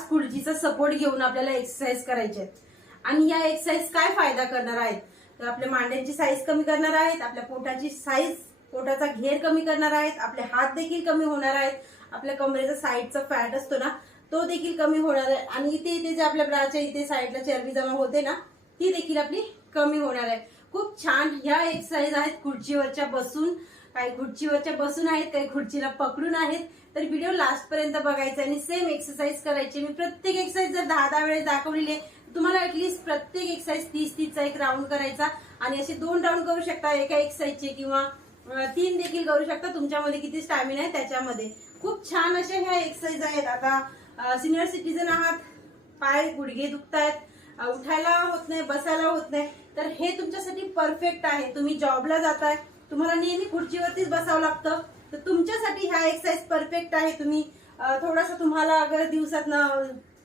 हाच खुर्चीचा सपोर्ट घेऊन आपल्याला एक्सरसाइज करायची आणि या एक्सरसाइज काय फायदा करणार आहेत? तर आपल्या मांड्यांची साईज कमी करणार आहेत आपल्या पोटाची साईज पोटाचा घेर कमी करणार आहेत आपले हात देखील कमी होणार आहेत. आपल्या कमरेचा साईडचा फॅट असतो ना तो देखील कमी होणार आहे. आणि इथे इथे जे आपल्या ब्राच्या इथे साईडला चरबी जमा होते ना ती देखील आपली कमी होणार आहे. खूप छान. ह्या एक्सरसाइज आहेत खुर्चीवरच्या बसून. काही खुर्चीवरच्या बसून आहेत काही खुर्चीला पकडून आहेत. तर व्हिडिओ लास्ट पर्यंत बघायचा आणि सेम एक्सरसाइज करायची. मी प्रत्येक एक्सरसाइज जर दहा दहा वेळेस दाखवलेली आहे तुम्हाला ऍटलीस्ट प्रत्येक एक्सरसाइज तीस तीसचा एक राऊंड करायचा. आणि असे दोन राऊंड करू शकता एका एक्सरसाइजचे किंवा तीन देखील करू शकता. तुमच्यामध्ये किती स्टॅमिना आहे त्याच्यामध्ये. खूप छान अशा ह्या एक्सरसाइज आहेत. आता सिनियर सिटीजन आहात पाय गुडघे दुखतायत. उठायला होत नाही बसायला होत नाही. तर हे तुमच्यासाठी परफेक्ट आहे. तुम्ही जॉबला जाताय. तुम्हाला नेहमी खुर्चीवरतीच बसावं लागतं. तर तुमच्यासाठी ह्या एक्सरसाइज परफेक्ट आहे. तुम्ही थोडासा तुम्हाला अगर दिवसात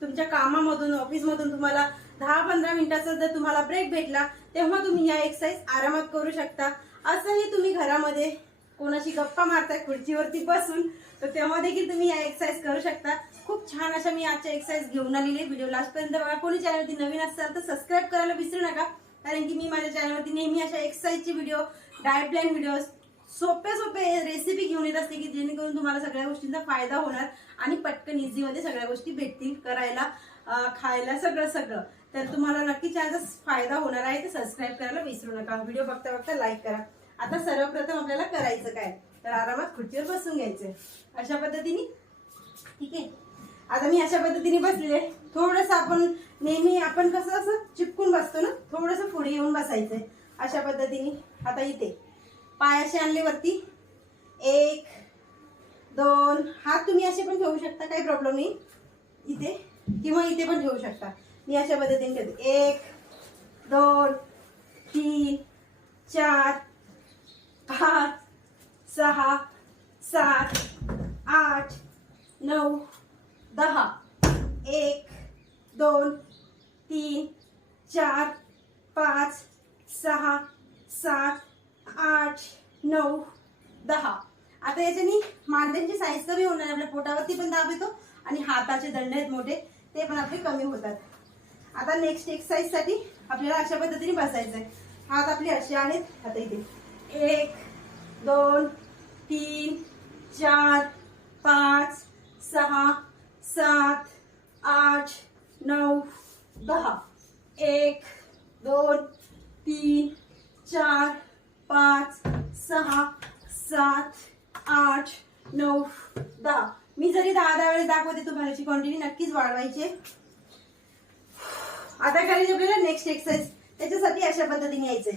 तुमच्या कामामधून ऑफिसमधून तुम्हाला दहा पंधरा मिनिटाचा जर तुम्हाला ब्रेक भेटला तेव्हा तुम्ही या एक्सरसाइज आरामात करू शकता. असंही तुम्ही घरामध्ये कोणाशी गप्पा मारताय खुर्चीवरती बसून तर तेव्हा देखील तुम्ही या एक्सरसाइज करू शकता. खूप छान अशा मी आजच्या एक्सरसाइज घेऊन आलेली आहे. व्हिडिओ लास्ट पर्यंत बघा. कोणी चॅनलवरती नवीन असाल तर सबस्क्राईब करायला विसरू नका. कारण की मी माझ्या चॅनलवरती नेहमी अशा एक्सरसाइजचे व्हिडिओ डायट प्लॅन व्हिडिओ सोपे सोपे रेसिपी घेऊन येत असते की जेणेकरून तुम्हाला सगळ्या गोष्टींचा फायदा होणार आणि पटकन इझीमध्ये सगळ्या गोष्टी भेटतील करायला खायला सगळं सगळं. तर तुम्हाला नक्की त्याचा फायदा होणार आहे तर सबस्क्राईब करायला विसरू नका. व्हिडिओ बघता बघता लाईक करा. आता सर्वप्रथम आपल्याला करायचं काय? तर आरामात खुर्चीवर बसून घ्यायचंय अशा पद्धतीने. ठीक आहे? आता मी अशा पद्धतीने बसलेले थोडस आपण नेहमी आपण कसं असं चिपकून बसतो ना थोडस पुढे येऊन बसायचंय. अशा पद्धतीने. आता इथे. पाय असे आणले वरती. एक दोन. हात तुम्ही असे पण ठेवू शकता काही प्रॉब्लेम नाही. इथे. किंवा इथे पण ठेवू शकता. मी अशा पद्धतीने ठेवते. एक दोन तीन चार. पाच सहा सात आठ नऊ दहा. एक दोन तीन चार पाच सहा सात आठ नऊ दहा. आता याच्यानी मांड्यांची साईज कमी होणार आहे. आपल्या पोटावरती पण दाब येतो आणि हाताचे दंड आहेत मोठे. ते पण आपले कमी होतात. आता नेक्स्ट एक्सरसाइजसाठी आपल्याला अशा पद्धतीने बसायचं आहे हात आपले असे आहेत. आता इथे. एक दोन तीन चार पाच सहा सात आठ नऊ दहा. एक दोन तीन चार पाच सहा सात आठ नऊ दहा. मी जरी दहा दहा वेळेस दाखवते तुम्हाला याची क्वांटिटी नक्कीच वाढवायची आता करायची आपल्याला नेक्स्ट एक्सरसाइज त्याच्यासाठी अशा पद्धतीने यायचंय.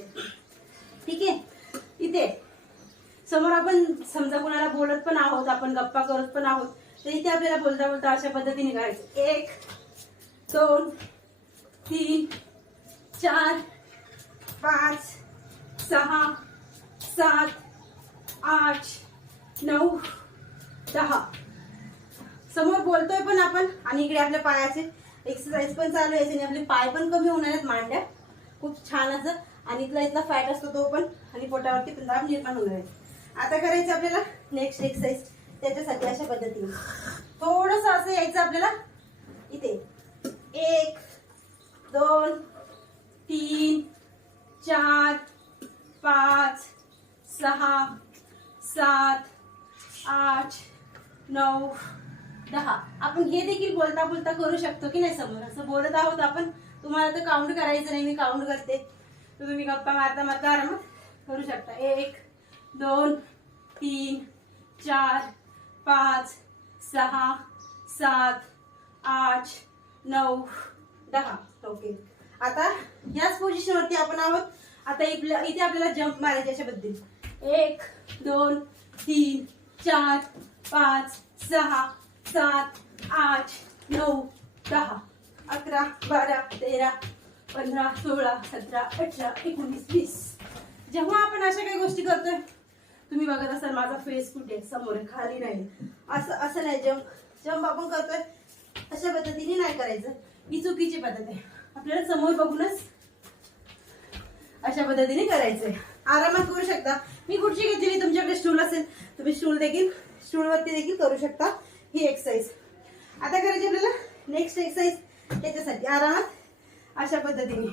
ठीक आहे? इथे. समोर आपण समजा कोणाला बोलत पण आहोत आपण गप्पा करत पण आहोत तर इथे आपल्याला बोलता बोलता अशा पद्धतीने करायचं. एक दोन तीन चार पाच सहा सात आठ नऊ दहा. समोर बोलतोय पण आपण आणि इकडे आपल्या पायाचे एक्सरसाइज पण चालू आहे आणि आपले पाय पण कमी होणार आहेत मांड्या. खूप छान असं आणि इथला इथला फॅट असतो तो पण आणि पोटावरती पण दाब निर्माण होणार आहे. आता करायचं आपल्याला नेक्स्ट एक्सरसाइज त्याच्यासाठी अशा पद्धतीने. थोडस असं यायचं आपल्याला. इथे. एक दोन तीन चार पाच सहा सात आठ नऊ दहा. आपण हे देखील बोलता बोलता करू शकतो की नाही समोर? असं बोलत आहोत आपण. तुम्हाला तर काउंट करायचं नाही मी काउंट करते. तर तुम्ही गप्पा मारता मारता आरामात करू शकता. एक दोन तीन चार पाच सहा सात आठ नऊ दहा. ओके आता याच पोझिशनवरती आपण आहोत. आता इथल्या- इथे आपल्याला जम्प मारायचे अशा पद्धतीने. एक दोन तीन चार पाच सहा सात आठ नऊ दहा. अकरा बारा तेरा पंधरा सोळा सतरा अठरा एकोणीस वीस. जेव्हा आपण अशा काही गोष्टी करतोय तुम्ही बघत असाल माझा फेस कुठे आहे? समोर आहे, खाली नाही. असं असं नाही. जंप जंप आपण करतोय अशा पद्धतीने नाही करायचं. ही चुकीची पद्धत आहे. आपल्याला समोर बघूनच अशा पद्धतीने करायचंय. आरामात करू शकता. मी खुर्ची घेतलेली तुमच्याकडे स्टूल असेल तुम्ही स्टूल देखील स्टूलवरती देखील करू शकता. ही एक्सरसाइज आता करायची आपल्याला नेक्स्ट एक्सरसाइज त्याच्यासाठी आरामात अशा पद्धतीने.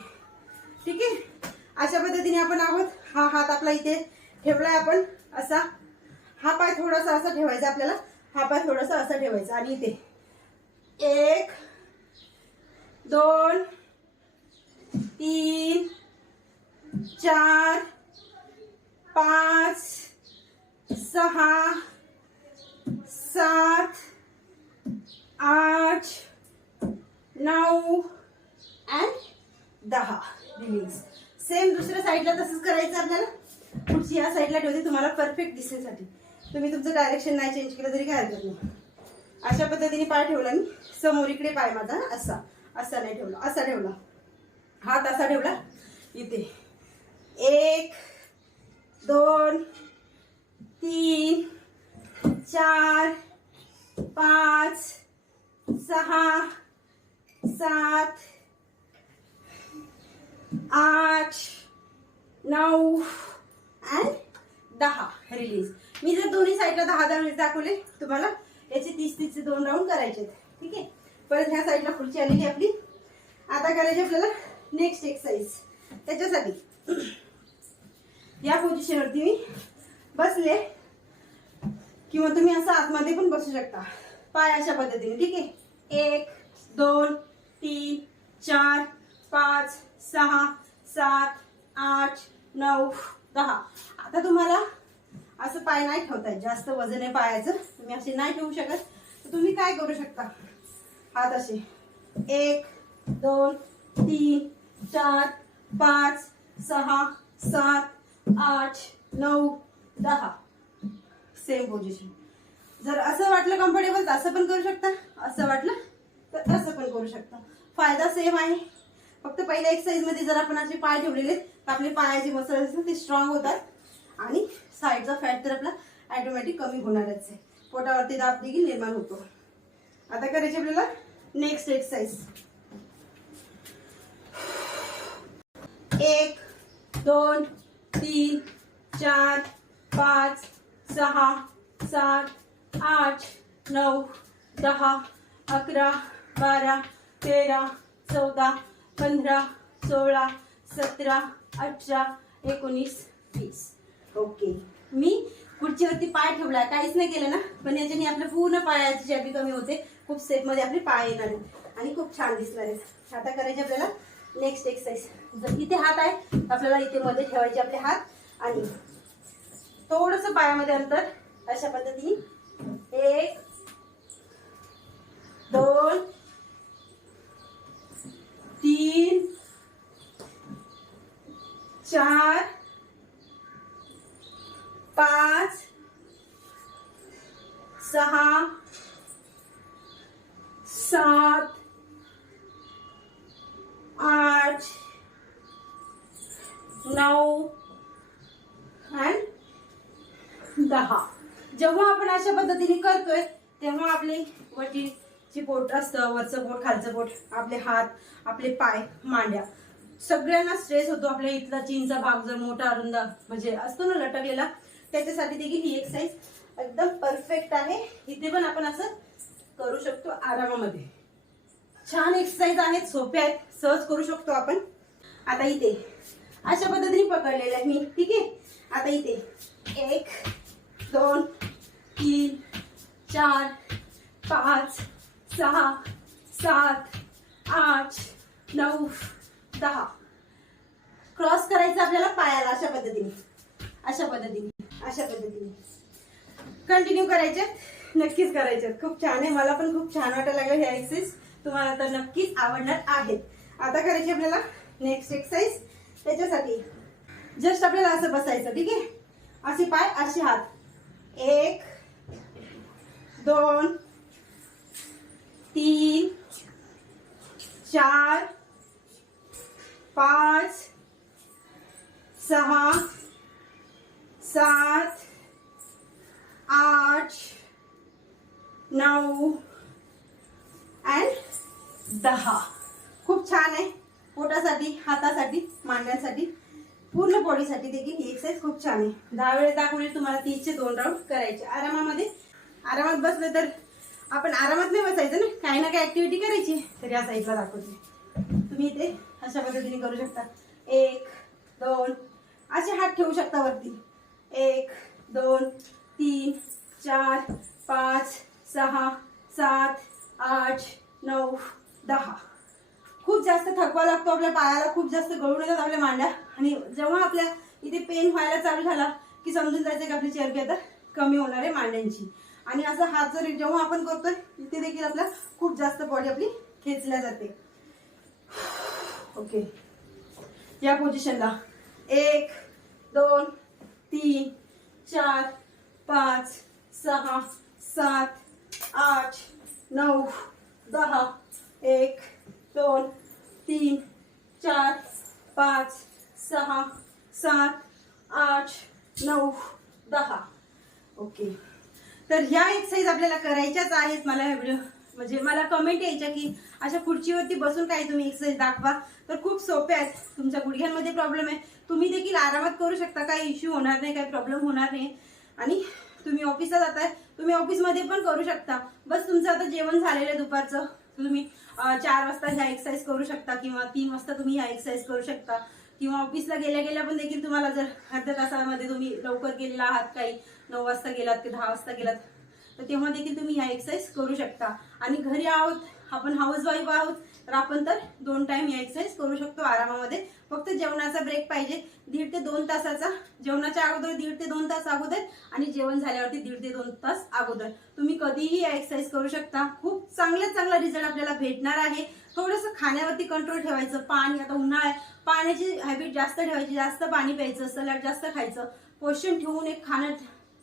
ठीक आहे? अशा पद्धतीने आपण आहोत. हा हात आपला इथे ठेवलाय आपण. असा. हा पाय थोडासा असा ठेवायचा आपल्याला. हा पाय थोडासा असा ठेवायचा. आणि इथे. एक दोन तीन चार पाच सहा सात आठ नऊ दहा रिलीज सेम दुसऱ्या साईडला तसंच करायचं आपल्याला? पुढची या साईडला ठेवते तुम्हाला परफेक्ट दिसण्यासाठी तुम्ही तुमचं डायरेक्शन नाही चेंज केलं तरी काय हरकत नाही. अशा पद्धतीने पाय ठेवला मी. समोर इकडे पाय माझा असा. असा नाही ठेवला असा ठेवला. हात असा ठेवला. इथे. एक दोन तीन चार पाच सहा सात आठ नऊ अँड दहा रिलीज मी जर दोन्ही साईडला दहा दहा मिनिट दाखवले तुम्हाला याचे तीस तीसचे दोन राऊंड करायचे. ठीक आहे? परत ह्या साईडला पुढची आलेली आपली. आता करायची आपल्याला नेक्स्ट एक्सरसाइज त्याच्यासाठी या पोझिशनवरती मी बसले. किंवा तुम्ही असं आतमध्ये पण बसू शकता. पाय अशा पद्धतीने ठीक आहे? एक दोन तीन चार पाच सहा सात आठ नऊ दहा. आता तुम्हाला असं पाय नाही ठेवताय जास्त वजन आहे पायाचं तुम्ही असे नाही ठेवू शकत. तर तुम्ही काय करू शकता? हात असे. एक दोन तीन चार पाच सहा सात आठ नऊ दहा. सेम पोझिशन जर असं वाटलं कम्फर्टेबल तर असं पण करू शकता. असं वाटलं तर असं पण करू शकता. फायदा सेम आहे. फक्त पहिल्या एक्सरसाइजमध्ये जर आपण असे पाय ठेवलेले तर आपले पायाचे मसल्स ते स्ट्रॉंग होतात आणि साईडचा फॅट तर आपला ॲटोमॅटिक कमी होणारच आहे. पोटावरती दाब देखील निर्माण होतो. आता करायची आपल्याला नेक्स्ट एक्सरसाइज एक दोन तीन चार पाच सहा सात आठ नऊ दहा अकरा बारा तेरा चौदा पंधरा सोळा सतरा अठरा एकोणीस वीस. ओके. मी खुर्चीवरती पाय ठेवला. काहीच नाही केलं ना? पण याच्याने आपल्या पूर्ण पायाची चरबी कमी होते खूप सेफमध्ये आपले पाय येणार आणि खूप छान दिसणार आहेत. आता करायचे आपल्याला नेक्स्ट एक्सरसाइज जर इथे हात आहे आपल्याला इथे मध्ये ठेवायचे आपले हात. आणि थोडस पायामध्ये अंतर अशा पद्धतीने. एक दोन तीन चार पाच सहा सात आठ नऊ अँड दहा. जेव्हा आपण अशा पद्धतीने करतोय तेव्हा आपली वटीची बोट असतं वरचं बोट खालचं बोट आपले हात आपले पाय मांड्या. सगळ्यांना स्ट्रेस होतो आपल्या इथला चीनचा भाग जर मोठा अरुंद म्हणजे असतो ना लटकलेला त्याच्यासाठी देखील ही एक्सरसाइज एकदम परफेक्ट आहे. इथे पण आपण असं करू शकतो आरामामध्ये. छान एक्सरसाइज आहेत सोप्या आहेत सहज करू शकतो आपण. आता इथे अशा पद्धतीने पकडलेलं आहे मी ठीक आहे? आता इथे एक दोन तीन चार पाच सहा सात आठ नऊ दहा. क्रॉस करायचं आपल्याला पायाला अशा पद्धतीने. अशा पद्धतीने अशा पद्धतीने. कंटिन्यू करायचे. नक्कीच करायचे. खूप छान आहे. मला पण खूप छान वाटायला लागलं हे एक्सरसाइज तुम्हाला तर नक्कीच आवडणार आहेत. आता करायची आपल्याला नेक्स्ट एक्सरसाइज त्याच्यासाठी जस्ट आपल्याला असं बसायचं ठीक आहे? असे पाय असे हात. एक दोन तीन चार पाच सहा सात आठ नऊ अँड दहा. खूप छान आहे. पोटासाठी हातासाठी मांडण्यासाठी पूर्ण बॉडीसाठी देखील ही एक्सरसाइज खूप छान आहे. दहा वेळेस दाखवले तुम्हाला तीसचे दोन राऊंड करायचे. आरामामध्ये. आरामात बसलं तर आपण आरामात नाही बसायचं ना. काही ना काही ऍक्टिव्हिटी करायची. तरी या साईडला दाखवते. तुम्ही इथे अशा पद्धतीने करू शकता. एक दोन असे हात ठेवू शकता वरती. एक दोन तीन चार पाच सहा सात आठ नऊ दहा. खूप जास्त थकवा लागतो. आपल्या पायाला खूप जास्त गळून येतात आपल्या मांड्या. आणि जेव्हा आपल्या इथे पेन व्हायला चालू झाला की समजून जायचं की आपली चरबी आता कमी होणार आहे मांड्यांची. आणि असा हात जर जेव्हा आपण करतोय इथे देखील आपल्या खूप जास्त बॉडी आपली खेचल्या जाते. ओके या पोझिशनला एक दोन तीन चार पाच सहा सात आठ नऊ दहा. एक दोन तीन चार पाच सहा सात आठ नऊ दहा. ओके तर ह्या एक्सरसाइज आपल्याला करायच्याच आहेत. मला ह्या व्हिडिओ म्हणजे मला कमेंट यायच्या की अशा खुर्चीवरती बसून काही तुम्ही एक्सरसाइज दाखवा. तर खूप सोपे आहेत. तुमच्या गुडघ्यांमध्ये प्रॉब्लेम आहे. तुम्ही देखील आरामात करू शकता. काही इश्यू होणार नाही काही प्रॉब्लेम होणार नाही. आणि तुम्ही ऑफिसला जाताय. तुम्ही ऑफिसमध्ये पण करू शकता. बस तुमचं आता जेवण झालेलं आहे दुपारचं. तुम्ही चार वाजता ह्या एक्सरसाइज करू शकता किंवा तीन वाजता तुम्ही ह्या एक्सरसाइज करू शकता. किंवा ऑफिसला गेल्या गेल्या पण देखील तुम्हाला जर अर्ध्या तासामध्ये तुम्ही लवकर गेलेला आहात काही नऊ वाजता गेलात की दहा वाजता गेलात तर तेव्हा देखील तुम्ही ह्या एक्सरसाइज करू शकता. आणि घरी आहोत आपण हाऊस वाईफ आहोत तर आपण तर दोन टाइम या एक्सरसाइज करू शकतो आरामामध्ये. फक्त जेवणाचा ब्रेक पाहिजे. दीड ते दोन तासाचा जेवणाच्या अगोदर दीड ते दोन तास अगोदर आणि जेवण झाल्यावरती दीड ते दोन तास अगोदर. तुम्ही कधीही या एक्सरसाइज करू शकता. खूप चांगला चांगला रिझल्ट आपल्याला भेटणार आहे. थोडंसं खाण्यावरती कंट्रोल ठेवायचं पाणी आता उन्हाळा आहे पाण्याची हॅबिट जास्त ठेवायची जास्त पाणी प्यायचं सलाड जास्त खायचं. पोषण ठेवून एक खाणं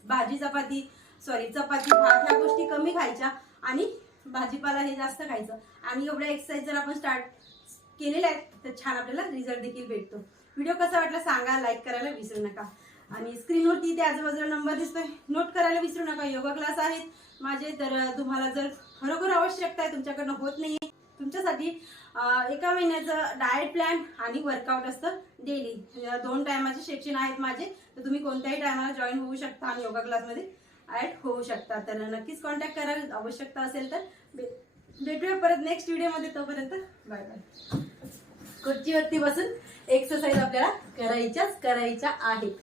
भाजी चपाती सॉरी चपाती भात ह्या गोष्टी कमी खायच्या आणि भाजीपाला हे जास्त खायचं. आणि एवढ्या एक्सरसाइज जर आपण स्टार्ट केलेल्या आहेत तर छान आपल्याला रिझल्ट देखील भेटतो. व्हिडिओ कसा वाटला सांगा लाईक करायला विसरू नका. आणि स्क्रीनवरती इथे आजूबाजूला नंबर दिसतोय. नोट करायला विसरू नका योगा क्लास आहेत माझे तर तुम्हाला जर खरोखर आवश्यकता आहे तुमच्याकडनं होत नाहीये तुमच्यासाठी एका महिन्याचं डाएट प्लॅन आणि वर्कआउट असतं डेली म्हणजे दोन टायमाचे सेक्शन आहेत माझे. तर तुम्ही कोणत्याही टायमाला जॉईन होऊ शकता आणि योगा क्लासमध्ये ऍड होऊ शकता. तर नक्कीच कॉन्टॅक्ट करा. आवश्यकता असेल तर भेटूया परत नेक्स्ट व्हिडिओमध्ये तोपर्यंत बाय बाय खुर्चीवरती बसून एक्सरसाइज आपल्याला करायच्याच करायच्या आहेत.